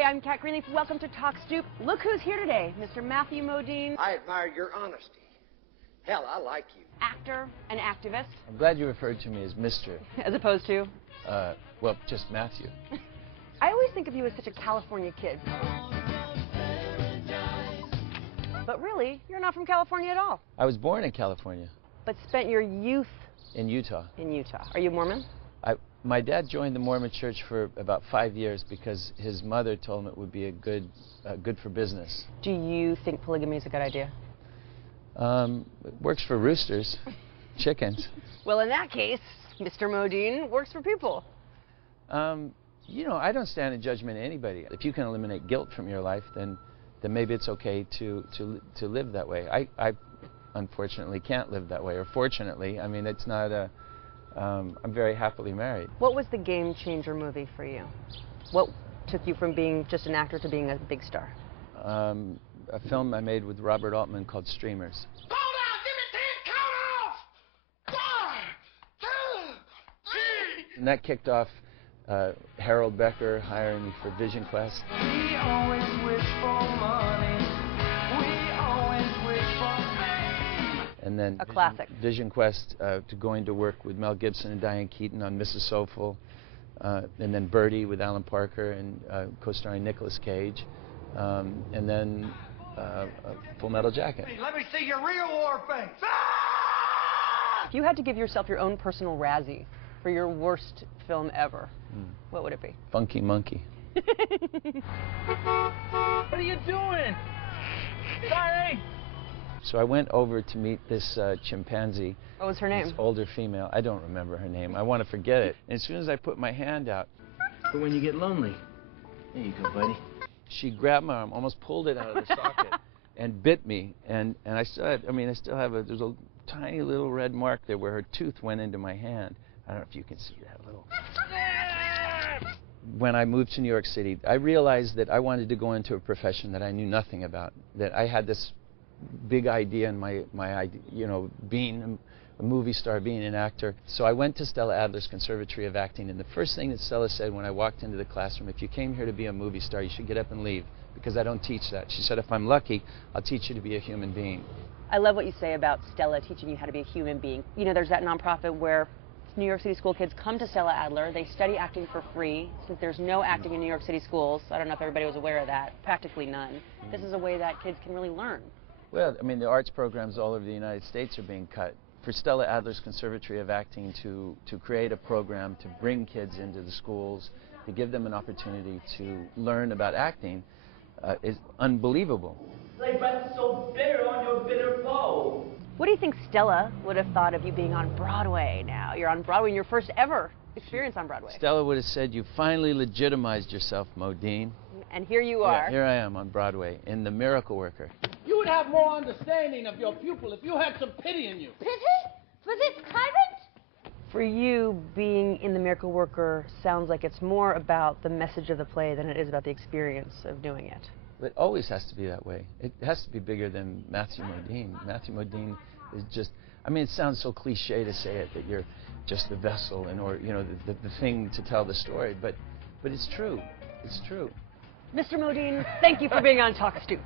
Hey, I'm Kat Greenleaf. Welcome to Talk Stoop. Look who's here today, Mr. Matthew Modine. I admire your honesty. Hell, I like you. Actor and activist. I'm glad you referred to me as Mr. As opposed to? Well, just Matthew. I always think of you as such a California kid. But really, you're not from California at all. I was born in California. But spent your youth in Utah. In Utah. Are you Mormon? My dad joined the Mormon church for about 5 years because his mother told him it would be a good for business. Do you think polygamy is a good idea? It works for roosters, chickens. Well, in that case, Mr. Modine works for people. You know, I don't stand in judgment of anybody. If you can eliminate guilt from your life, then maybe it's okay to live that way. I unfortunately can't live that way, or fortunately. I mean, it's not a... I'm very happily married. What was the game changer movie for you? What took you from being just an actor to being a big star? A film I made with Robert Altman called Streamers. Hold on! Give me 10 count off! 1, 2, 3! And that kicked off Harold Becker hiring me for Vision Quest. We always wish for money. We always wish for fame. And then a classic. Vision Quest to going to work with Mel Gibson and Diane Keaton on Mrs. Soulful, and then Birdie with Alan Parker and co-starring Nicolas Cage, and then Full Metal Jacket. Hey, let me see your real war face. If you had to give yourself your own personal Razzie for your worst film ever, what would it be? Funky Monkey. What are you doing? Sorry. So I went over to meet this chimpanzee. What was her name? This older female. I don't remember her name. I want to forget it. And as soon as I put my hand out, For when you get lonely. There you go, buddy. she grabbed my arm, almost pulled it out of the socket, and bit me. And I still had, I still have there's a tiny little red mark there where her tooth went into my hand. I don't know if you can see that little. When I moved to New York City, I realized that I wanted to go into a profession that I knew nothing about. That I had this big idea in my idea, you know, being a movie star, being an actor. So I went to Stella Adler's Conservatory of Acting, and the first thing that Stella said when I walked into the classroom, if you came here to be a movie star, you should get up and leave, because I don't teach that. She said, if I'm lucky, I'll teach you to be a human being. I love what you say about Stella teaching you how to be a human being. You know, there's that nonprofit where New York City school kids come to Stella Adler, they study acting for free. Since there's no acting in New York City schools, I don't know if everybody was aware of that, practically none. This is a way that kids can really learn. Well, the arts programs all over the United States are being cut. For Stella Adler's Conservatory of Acting to create a program to bring kids into the schools, to give them an opportunity to learn about acting is unbelievable. Like breath so bitter on your bitter foe. What do you think Stella would have thought of you being on Broadway now? You're on Broadway in your first ever experience on Broadway. Stella would have said, you finally legitimized yourself, Modine. And here you are. Yeah, here I am on Broadway in The Miracle Worker. You would have more understanding of your pupil if you had some pity in you. Pity? For this tyrant? For you, being in The Miracle Worker sounds like it's more about the message of the play than it is about the experience of doing it. It always has to be that way. It has to be bigger than Matthew Modine. Matthew Modine is just, it sounds so cliche to say it, that you're just the vessel and, or, you know, the thing to tell the story, but it's true. It's true. Mr. Modine, thank you for being on Talk Stoop.